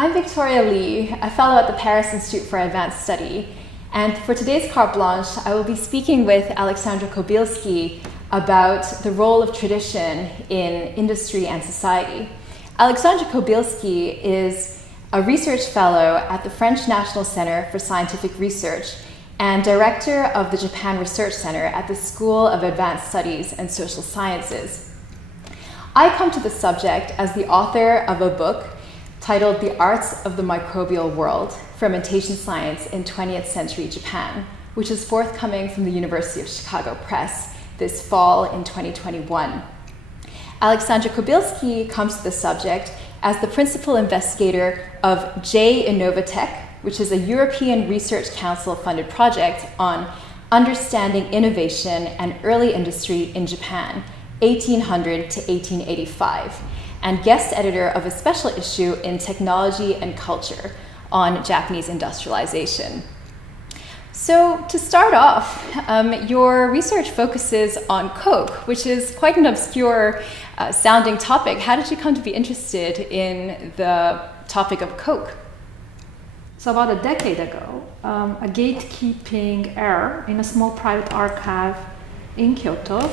I'm Victoria Lee, a fellow at the Paris Institute for Advanced Study, and for today's Carte Blanche, I will be speaking with Aleksandra Kobiljski about the role of tradition in industry and society. Aleksandra Kobiljski is a research fellow at the French National Center for Scientific Research and director of the Japan Research Center at the School of Advanced Studies and Social Sciences. I come to the subject as the author of a book titled The Arts of the Microbial World, Fermentation Science in 20th Century Japan, which is forthcoming from the University of Chicago Press this fall in 2021. Aleksandra Kobiljski comes to the subject as the principal investigator of J-Innovatech, which is a European Research Council-funded project on understanding innovation and early industry in Japan, 1800 to 1885. And guest editor of a special issue in Technology and Culture on Japanese industrialization. So to start off, your research focuses on Coke, which is quite an obscure sounding topic. How did you come to be interested in the topic of Coke? So about a decade ago, a gatekeeping error in a small private archive in Kyoto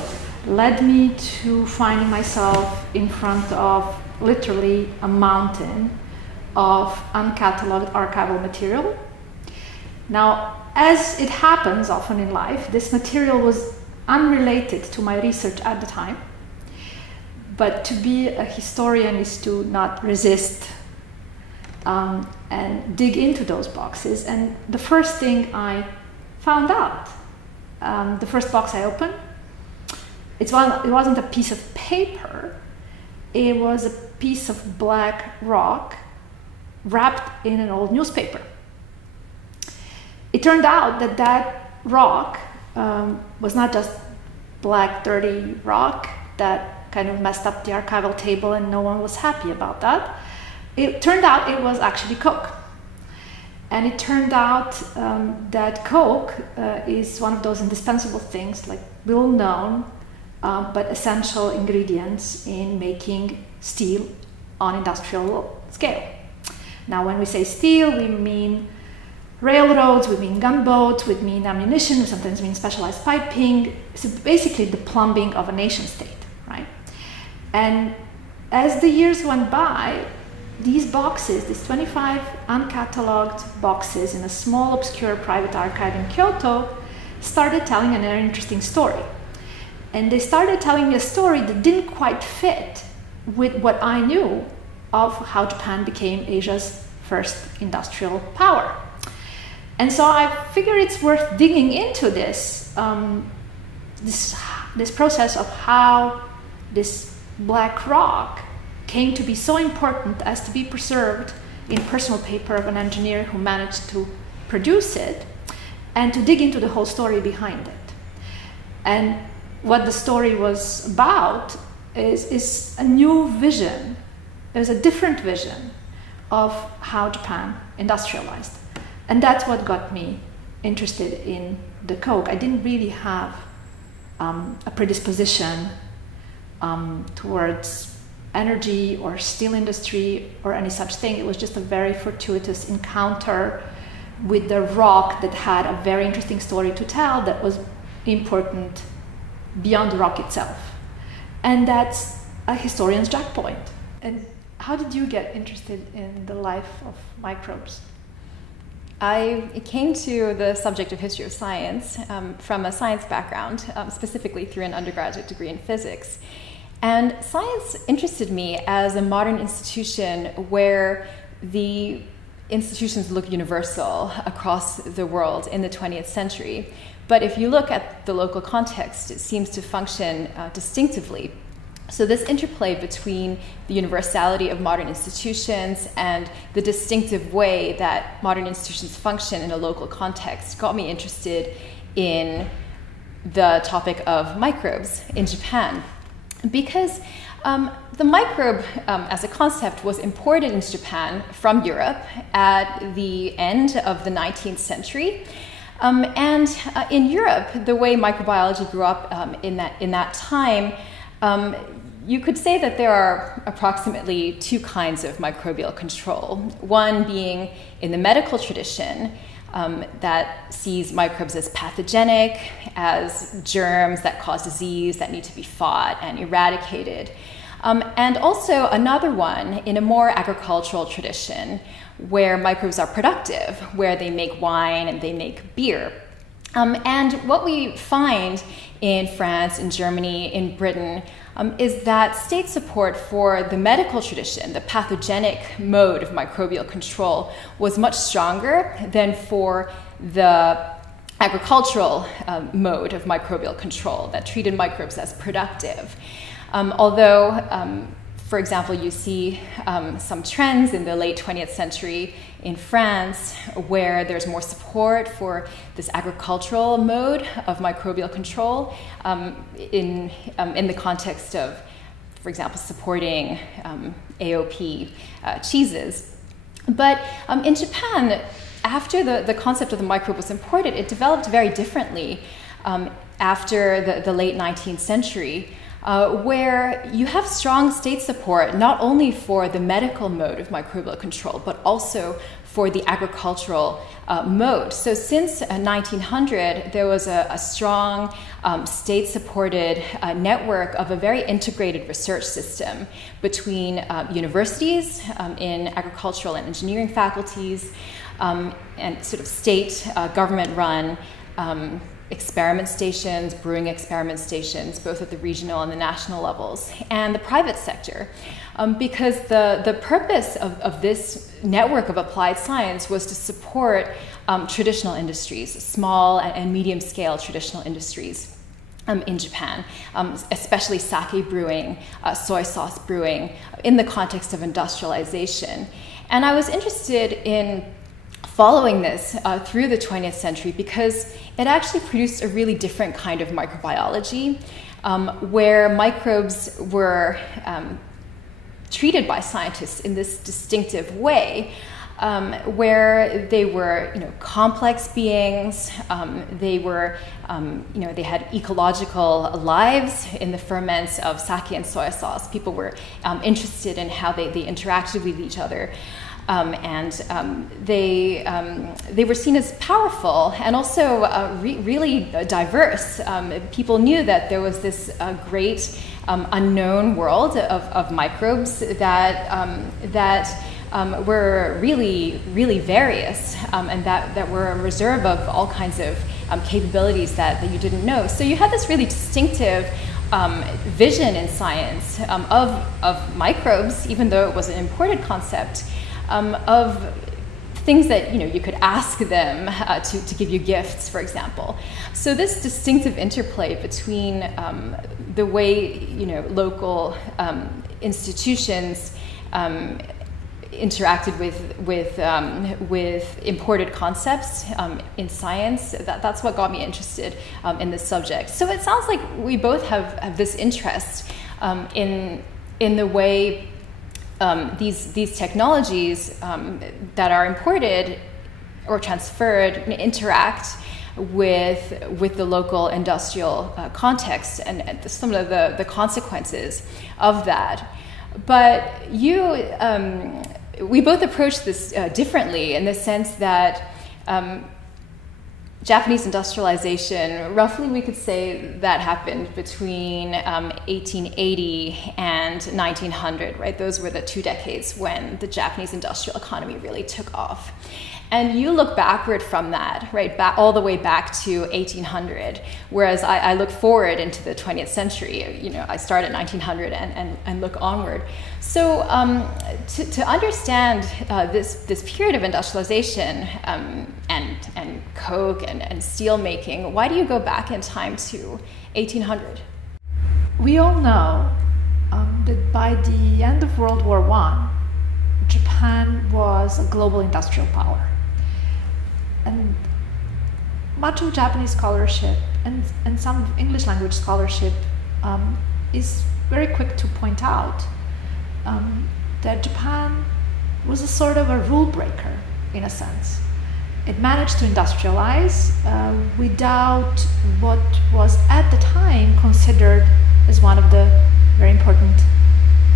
led me to finding myself in front of literally a mountain of uncatalogued archival material. Now, as it happens often in life, this material was unrelated to my research at the time, but to be a historian is to not resist and dig into those boxes. And the first thing I found out, the first box I opened, it wasn't a piece of paper, it was a piece of black rock wrapped in an old newspaper. It turned out that that rock was not just black, dirty rock that kind of messed up the archival table and no one was happy about that. It turned out it was actually Coke. And it turned out that Coke is one of those indispensable things, like little known, but essential ingredients in making steel on industrial scale. Now, when we say steel, we mean railroads, we mean gunboats, we mean ammunition, we sometimes mean specialized piping. So basically the plumbing of a nation state, right? And as the years went by, these boxes, these 25 uncatalogued boxes in a small, obscure private archive in Kyoto, started telling an very interesting story. And they started telling me a story that didn't quite fit with what I knew of how Japan became Asia's first industrial power. And so I figured it's worth digging into this, this process of how this black rock came to be so important as to be preserved in personal paper of an engineer who managed to produce it, and to dig into the whole story behind it. And what the story was about is a new vision. It was a different vision of how Japan industrialized. And that's what got me interested in the Coke. I didn't really have a predisposition towards energy or steel industry or any such thing. It was just a very fortuitous encounter with the rock that had a very interesting story to tell that was important beyond the rock itself. And that's a historian's jackpot. And how did you get interested in the life of microbes? I came to the subject of history of science from a science background, specifically through an undergraduate degree in physics. And science interested me as a modern institution where the institutions look universal across the world in the 20th century. But if you look at the local context, it seems to function distinctively. So this interplay between the universality of modern institutions and the distinctive way that modern institutions function in a local context got me interested in the topic of microbes in Japan. Because the microbe as a concept was imported into Japan from Europe at the end of the 19th century. And in Europe, the way microbiology grew up in that time, you could say that there are approximately two kinds of microbial control. One being in the medical tradition, that sees microbes as pathogenic, as germs that cause disease that need to be fought and eradicated. And also another one in a more agricultural tradition where microbes are productive, where they make wine and they make beer. And what we find in France, in Germany, in Britain, is that state support for the medical tradition, the pathogenic mode of microbial control, was much stronger than for the agricultural mode of microbial control that treated microbes as productive. Although, for example, you see some trends in the late 20th century in France where there's more support for this agricultural mode of microbial control in the context of, for example, supporting AOP cheeses. But in Japan, after the concept of the microbe was imported, it developed very differently after the late 19th century. Where you have strong state support not only for the medical mode of microbial control, but also for the agricultural mode. So since 1900, there was a strong state-supported network of a very integrated research system between universities in agricultural and engineering faculties and sort of state government-run experiment stations, brewing experiment stations, both at the regional and the national levels, and the private sector. Because the purpose of this network of applied science was to support traditional industries, small and medium-scale traditional industries in Japan, especially sake brewing, soy sauce brewing, in the context of industrialization. And I was interested in following this through the 20th century because it actually produced a really different kind of microbiology where microbes were treated by scientists in this distinctive way, where they were, complex beings. They were, they had ecological lives in the ferments of sake and soy sauce. People were interested in how they interacted with each other. They were seen as powerful and also really diverse. People knew that there was this great unknown world of microbes that were really, really various and that were a reserve of all kinds of capabilities that you didn't know. So you had this really distinctive vision in science of microbes, even though it was an imported concept, of things that you could ask them to give you gifts, for example. So this distinctive interplay between the way local institutions interacted with imported concepts in science, that's what got me interested in this subject. So it sounds like we both have this interest in the way these technologies that are imported or transferred interact with the local industrial context and some of the consequences of that. But we both approach this differently in the sense that Japanese industrialization, roughly we could say that happened between 1880 and 1900, right? Those were the 2 decades when the Japanese industrial economy really took off. And you look backward from that, right, all the way back to 1800, whereas I look forward into the 20th century. I start at 1900 and look onward. So to understand this period of industrialization and coke and steel making, why do you go back in time to 1800? We all know that by the end of World War I, Japan was a global industrial power. And much of Japanese scholarship and some English language scholarship is very quick to point out that Japan was a sort of a rule breaker in a sense. It managed to industrialize without what was at the time considered as one of the very important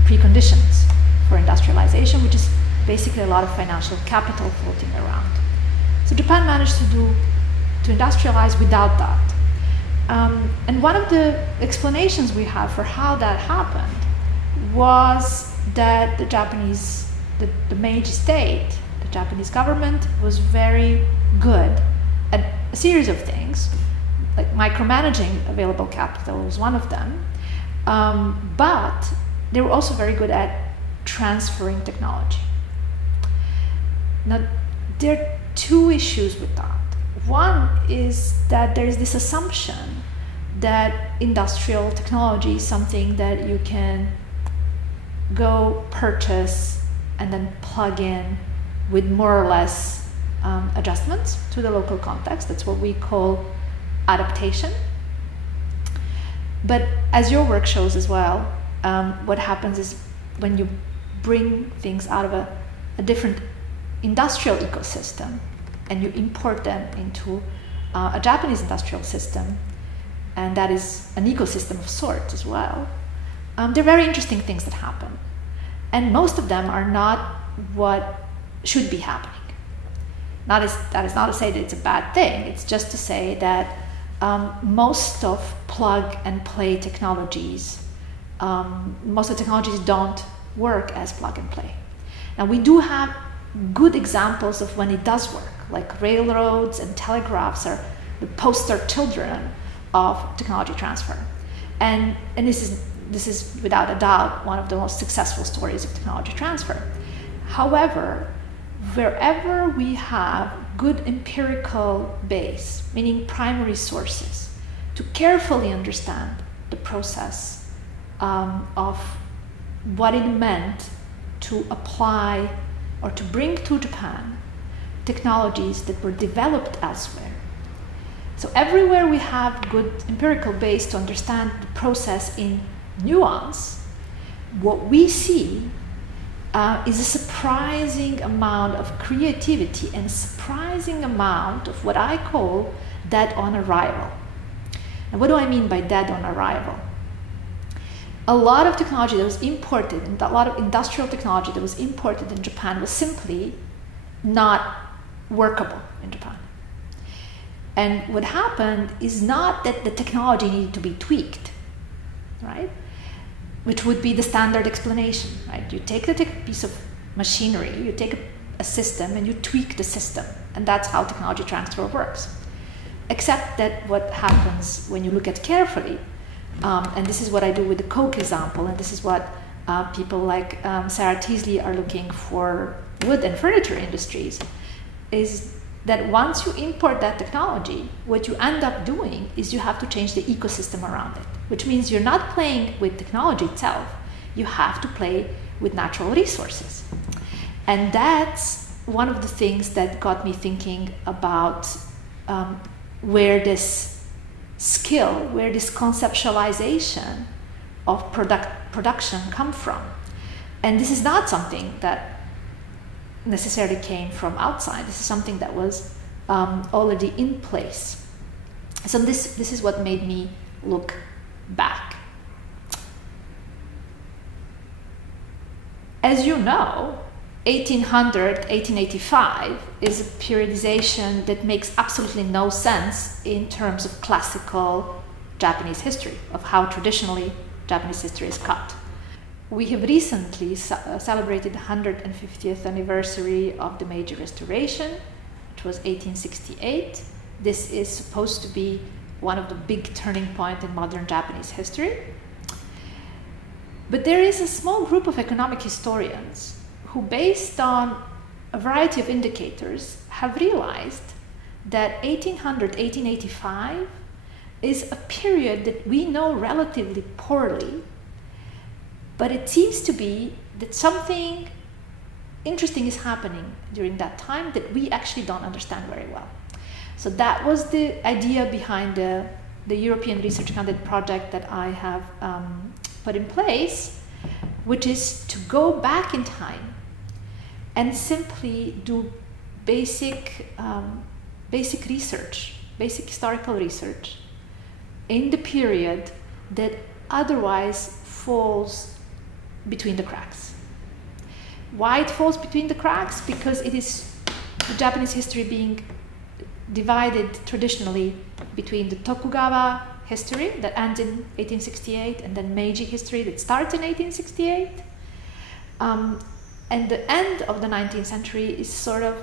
preconditions for industrialization, which is basically a lot of financial capital floating around. So Japan managed to industrialize without that. And one of the explanations we have for how that happened was that the Meiji state, the Japanese government, was very good at a series of things, like micromanaging available capital was one of them, but they were also very good at transferring technology. Now, there are two issues with that. One is that there is this assumption that industrial technology is something that you can go purchase and then plug in with more or less adjustments to the local context. That's what we call adaptation. But as your work shows as well, what happens is when you bring things out of a different industrial ecosystem and you import them into a Japanese industrial system, and that is an ecosystem of sorts as well, there are very interesting things that happen. And most of them are not what should be happening. That is not to say that it's a bad thing, it's just to say that most of plug and play technologies, most of the technologies don't work as plug and play. Now we do have good examples of when it does work, like railroads and telegraphs are the poster children of technology transfer. And this is without a doubt one of the most successful stories of technology transfer. However, wherever we have good empirical base, meaning primary sources, to carefully understand the process of what it meant to apply or to bring to Japan technologies that were developed elsewhere. So everywhere we have good empirical base to understand the process in nuance, what we see is a surprising amount of creativity and surprising amount of what I call dead on arrival. And what do I mean by dead on arrival? A lot of technology that was imported, and a lot of industrial technology that was imported in Japan was simply not workable in Japan. And what happened is not that the technology needed to be tweaked, right? Which would be the standard explanation, right? You take a piece of machinery, you take a system and you tweak the system, and that's how technology transfer works. Except that what happens when you look at carefully, and this is what I do with the Coke example, and this is what people like Sarah Teasley are looking for wood and furniture industries, is that once you import that technology, what you end up doing is you have to change the ecosystem around it, which means you're not playing with technology itself, you have to play with natural resources. And that's one of the things that got me thinking about where this skill, where this conceptualization of production come from. And this is not something that necessarily came from outside. This is something that was already in place. So this is what made me look back. As you know, 1800, 1885 is a periodization that makes absolutely no sense in terms of classical Japanese history, of how traditionally Japanese history is cut. We have recently celebrated the 150th anniversary of the Meiji Restoration, which was 1868. This is supposed to be one of the big turning points in modern Japanese history. But there is a small group of economic historians who, based on a variety of indicators, have realized that 1800, 1885 is a period that we know relatively poorly, but it seems to be that something interesting is happening during that time that we actually don't understand very well. So that was the idea behind the European Research Candidate project that I have put in place, which is to go back in time and simply do basic research, basic historical research in the period that otherwise falls between the cracks. Why it falls between the cracks? Because it is the Japanese history being divided traditionally between the Tokugawa history that ends in 1868 and then Meiji history that starts in 1868. And the end of the 19th century is sort of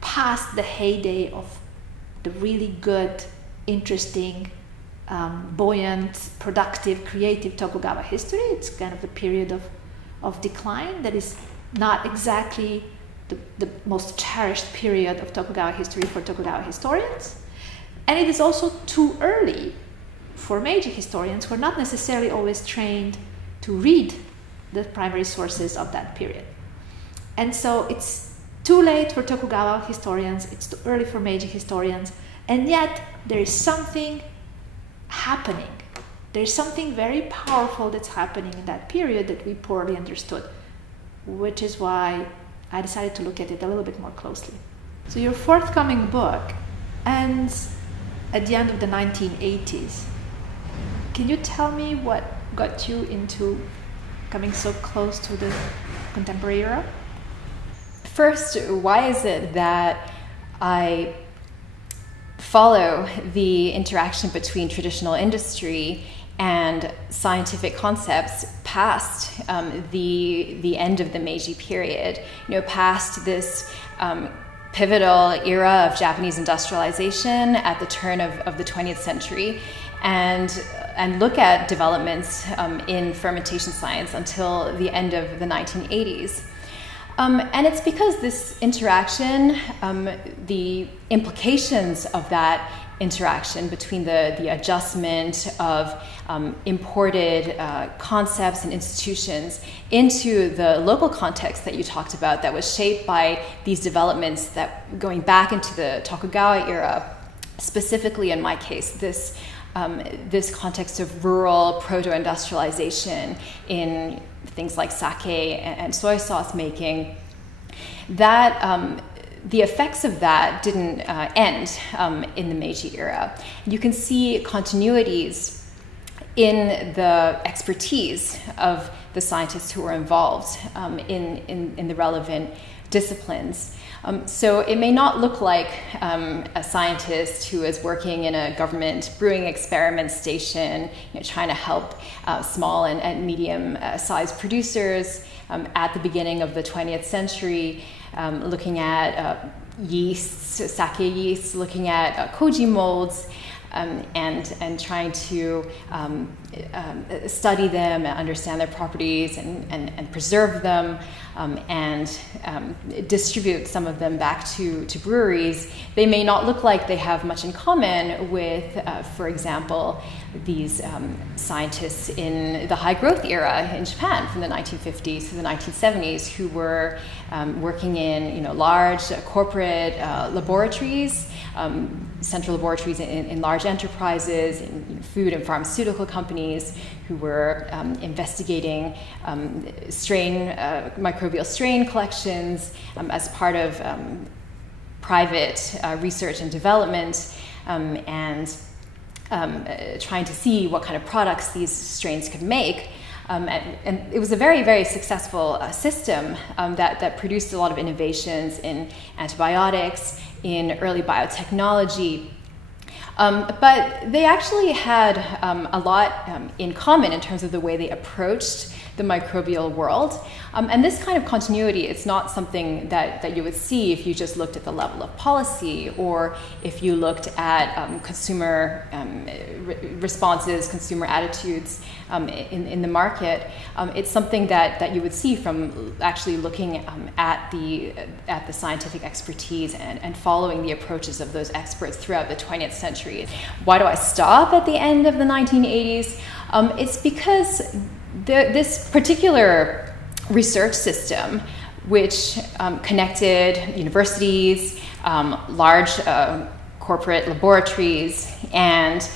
past the heyday of the really good, interesting, buoyant, productive, creative Tokugawa history. It's kind of the period of decline that is not exactly the most cherished period of Tokugawa history for Tokugawa historians. And it is also too early for Meiji historians who are not necessarily always trained to read the primary sources of that period. And so it's too late for Tokugawa historians, it's too early for Meiji historians, and yet there is something happening. There's something very powerful that's happening in that period that we poorly understood, which is why I decided to look at it a little bit more closely. So your forthcoming book ends at the end of the 1980s. Can you tell me what got you into coming so close to the contemporary era? First, why is it that I follow the interaction between traditional industry and scientific concepts past the end of the Meiji period, past this pivotal era of Japanese industrialization at the turn of the 20th century, and look at developments in fermentation science until the end of the 1980s. And it's because this interaction, the implications of that interaction between the adjustment of imported concepts and institutions into the local context that you talked about, that was shaped by these developments that going back into the Tokugawa era, specifically in my case, this context of rural proto-industrialization in things like sake and soy sauce making, that the effects of that didn't end in the Meiji era. You can see continuities in the expertise of the scientists who were involved in the relevant disciplines. So it may not look like a scientist who is working in a government brewing experiment station, trying to help small and medium-sized producers at the beginning of the 20th century, looking at yeasts, sake yeasts, looking at koji molds, and trying to study them and understand their properties and preserve them and distribute some of them back to breweries. They may not look like they have much in common with, for example, these scientists in the high growth era in Japan from the 1950s to the 1970s who were working in large corporate laboratories, central laboratories in large enterprises, in food and pharmaceutical companies, who were investigating microbial strain collections as part of private research and development, and trying to see what kind of products these strains could make. And it was a very, very successful system that produced a lot of innovations in antibiotics, in early biotechnology. But they actually had a lot in common in terms of the way they approached the microbial world. And this kind of continuity, it's not something that you would see if you just looked at the level of policy or if you looked at consumer responses, consumer attitudes in the market. It's something that you would see from actually looking at the scientific expertise and following the approaches of those experts throughout the 20th century. Why do I stop at the end of the 1980s? It's because this particular research system, which connected universities, large corporate laboratories, and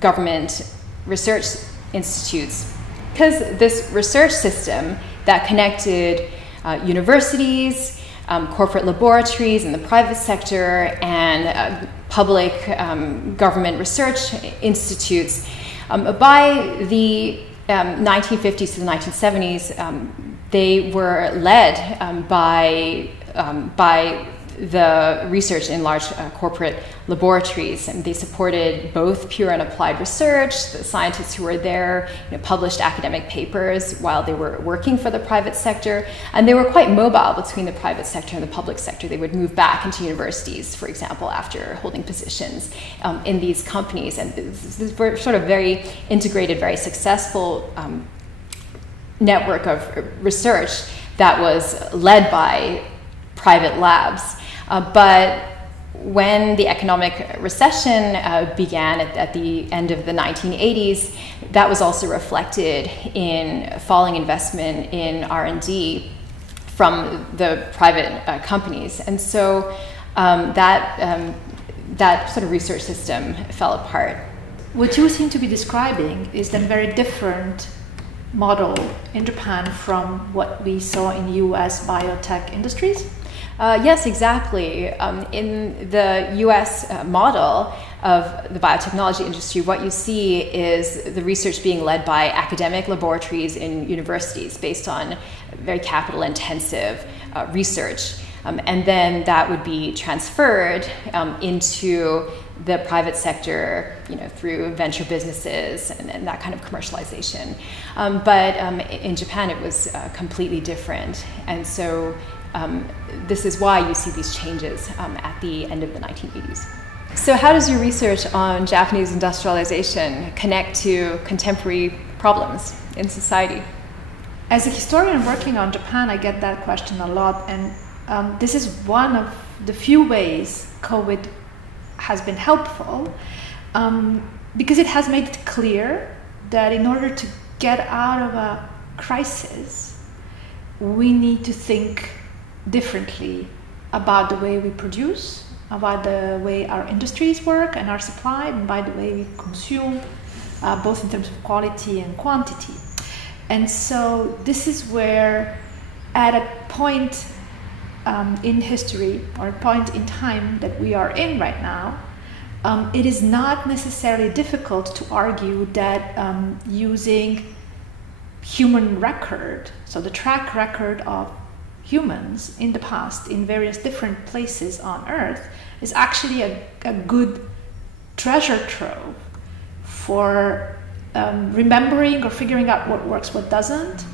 government research institutes, because this research system that connected universities, corporate laboratories in the private sector, and public government research institutes, by the 1950s to the 1970s, they were led by the research in large corporate laboratories, and they supported both pure and applied research. The scientists who were there published academic papers while they were working for the private sector, and they were quite mobile between the private sector and the public sector. They would move back into universities, for example, after holding positions in these companies, and this were sort of very integrated, very successful network of research that was led by private labs. But when the economic recession began at the end of the 1980s, that was also reflected in falling investment in R&D from the private companies. And so that sort of research system fell apart. What you seem to be describing is then very different model in Japan from what we saw in US biotech industries? Yes, exactly. In the US model of the biotechnology industry, what you see is the research being led by academic laboratories in universities based on very capital intensive research. And then that would be transferred into the private sector, through venture businesses and that kind of commercialization. But in Japan, it was completely different. And so this is why you see these changes at the end of the 1980s. So how does your research on Japanese industrialization connect to contemporary problems in society? As a historian working on Japan, I get that question a lot, and this is one of the few ways COVID has been helpful, because it has made it clear that in order to get out of a crisis, we need to think differently about the way we produce, about the way our industries work and are supplied, and by the way we consume, both in terms of quality and quantity. And so this is where, at a point in history, or a point in time that we are in right now, it is not necessarily difficult to argue that using human record, so the track record of humans in the past in various different places on Earth, is actually a good treasure trove for remembering or figuring out what works, what doesn't.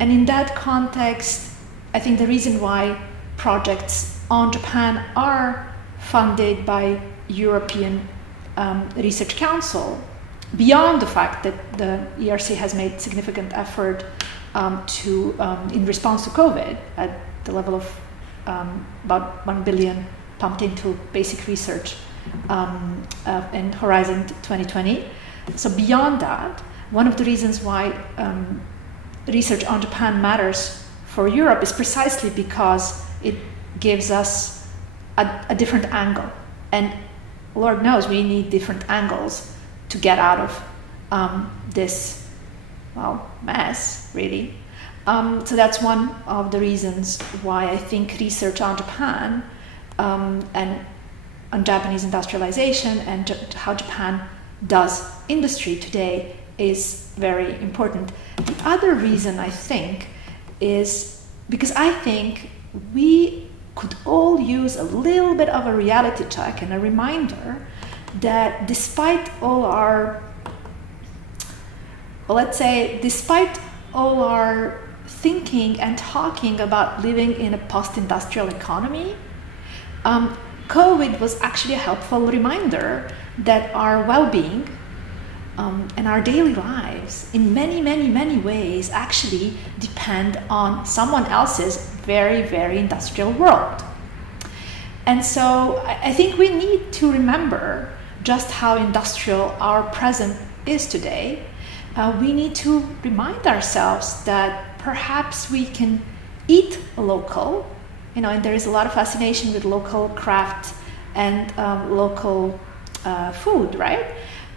And in that context, I think the reason why projects on Japan are funded by European Research Council, beyond the fact that the ERC has made significant effort in response to COVID at the level of about 1 billion pumped into basic research in Horizon 2020. So beyond that, one of the reasons why research on Japan matters for Europe is precisely because it gives us a different angle. And Lord knows we need different angles to get out of this, mess, really. So that's one of the reasons why I think research on Japan and on Japanese industrialization and how Japan does industry today is very important. The other reason, I think, is because I think we could all use a little bit of a reality check and a reminder that despite all our, despite all our thinking and talking about living in a post-industrial economy, COVID was actually a helpful reminder that our well-being and our daily lives in many, many, many ways actually depend on someone else's very, very industrial world. And so I think we need to remember just how industrial our present is today. We need to remind ourselves that perhaps we can eat local, and there is a lot of fascination with local craft and local food, right?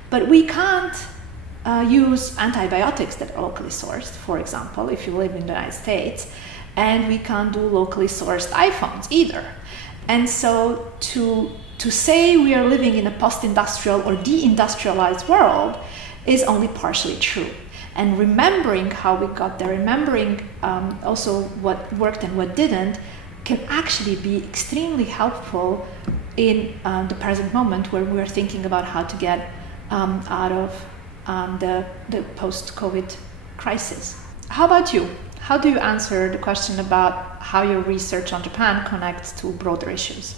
But we can't use antibiotics that are locally sourced, for example, if you live in the United States, and we can't do locally sourced iPhones either. And so to say we are living in a post-industrial or deindustrialized world is only partially true. and remembering how we got there, remembering also what worked and what didn't, can actually be extremely helpful in the present moment where we're thinking about how to get out of the post-COVID crisis. How about you? How do you answer the question about how your research on Japan connects to broader issues?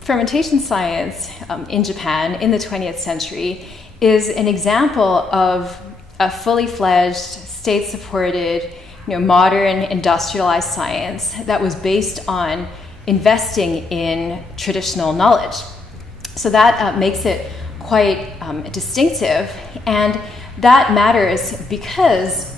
Fermentation science in Japan in the 20th century is an example of a fully fledged, state-supported, modern industrialized science that was based on investing in traditional knowledge. So that makes it quite distinctive, and that matters because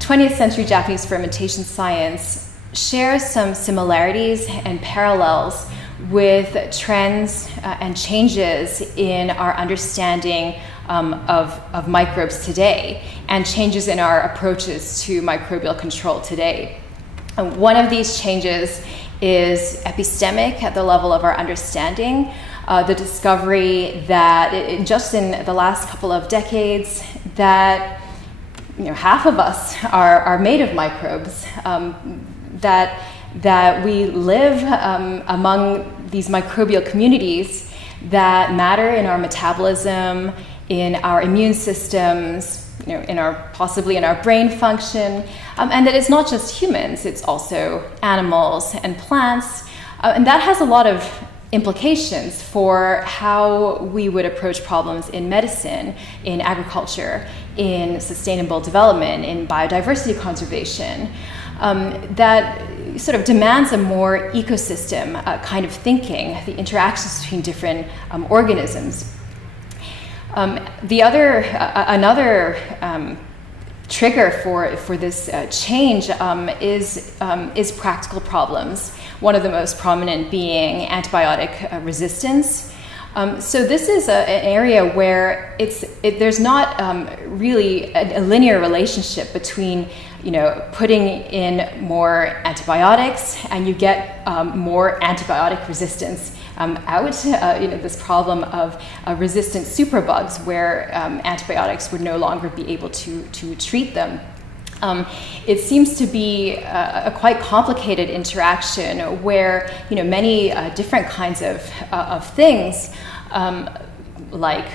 20th century Japanese fermentation science shares some similarities and parallels with trends and changes in our understanding of microbes today, and changes in our approaches to microbial control today. One of these changes is epistemic at the level of our understanding. The discovery that just in the last couple of decades that half of us are made of microbes, that we live among these microbial communities that matter in our metabolism, in our immune systems, possibly in our brain function, and that it's not just humans, it's also animals and plants, and that has a lot of implications for how we would approach problems in medicine, in agriculture, in sustainable development, in biodiversity conservation, that sort of demands a more ecosystem kind of thinking, the interactions between different organisms. Another trigger for this change is practical problems. One of the most prominent being antibiotic resistance. So this is an area where there's not really a linear relationship between putting in more antibiotics and you get more antibiotic resistance out. This problem of resistant superbugs where antibiotics would no longer be able to treat them. It seems to be a quite complicated interaction where many different kinds of things like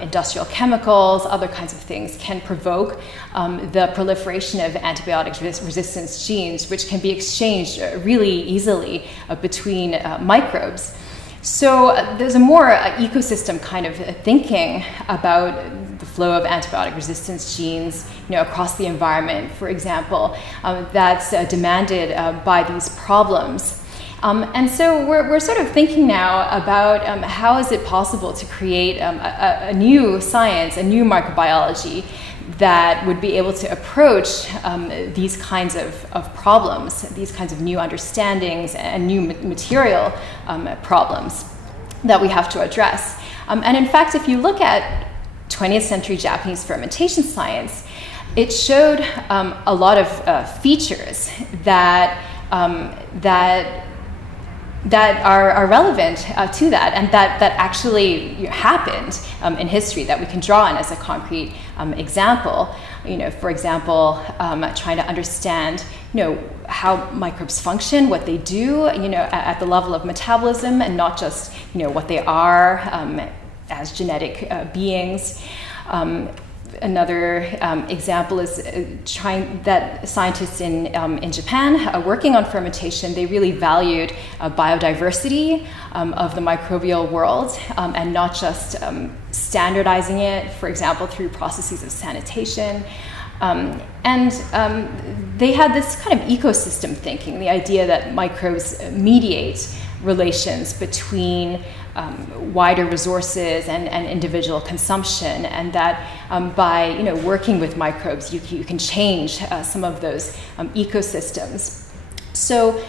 industrial chemicals, other kinds of things can provoke the proliferation of antibiotic resistance genes, which can be exchanged really easily between microbes. So there's a more ecosystem kind of thinking about the flow of antibiotic resistance genes, across the environment, for example, that's demanded by these problems. And so we're sort of thinking now about how is it possible to create a new science, a new microbiology that would be able to approach these kinds of problems, these kinds of new understandings and new material problems that we have to address. And in fact, if you look at 20th century Japanese fermentation science, it showed a lot of features that are relevant to that, and that actually happened in history that we can draw on as a concrete example. For example, trying to understand how microbes function, what they do, at the level of metabolism, and not just what they are as genetic beings. Another example is trying that scientists in Japan working on fermentation, they really valued biodiversity of the microbial world and not just standardizing it, for example, through processes of sanitation. They had this kind of ecosystem thinking, the idea that microbes mediate relations between wider resources and individual consumption, and that by working with microbes, you can change some of those ecosystems. So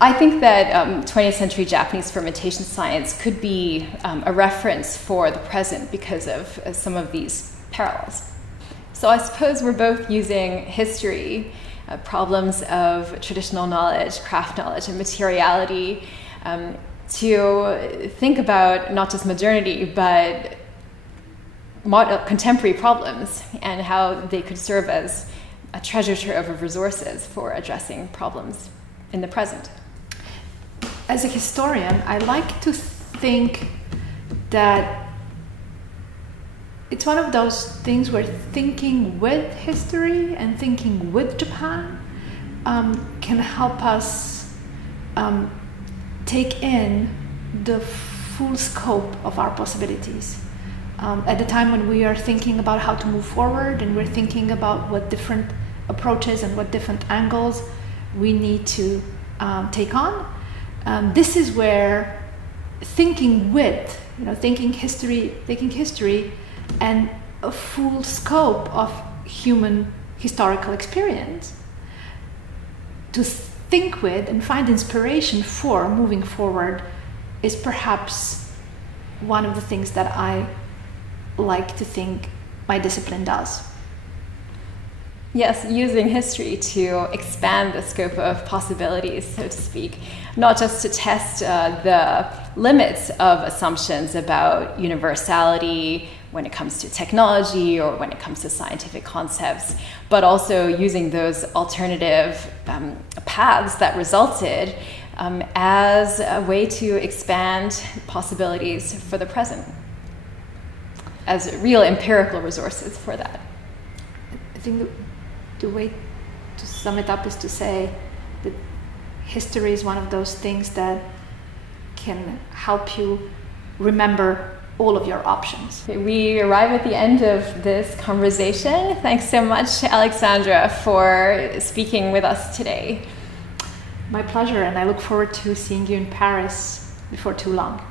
I think that 20th century Japanese fermentation science could be a reference for the present because of some of these parallels. So I suppose we're both using history, problems of traditional knowledge, craft knowledge, and materiality to think about not just modernity, but contemporary problems and how they could serve as a treasure trove of resources for addressing problems in the present. As a historian, I like to think that it's one of those things where thinking with history and thinking with Japan can help us take in the full scope of our possibilities. At the time when we are thinking about how to move forward and we're thinking about what different approaches and what different angles we need to take on, this is where thinking with, thinking history and a full scope of human historical experience to think with and find inspiration for moving forward is perhaps one of the things that I like to think my discipline does. Yes, using history to expand the scope of possibilities, so to speak, not just to test the limits of assumptions about universality when it comes to technology or when it comes to scientific concepts, but also using those alternative paths that resulted as a way to expand possibilities for the present, as real empirical resources for that. I think the way to sum it up is to say that history is one of those things that can help you remember all of your options. We arrive at the end of this conversation. Thanks so much, Aleksandra, for speaking with us today. My pleasure, and I look forward to seeing you in Paris before too long.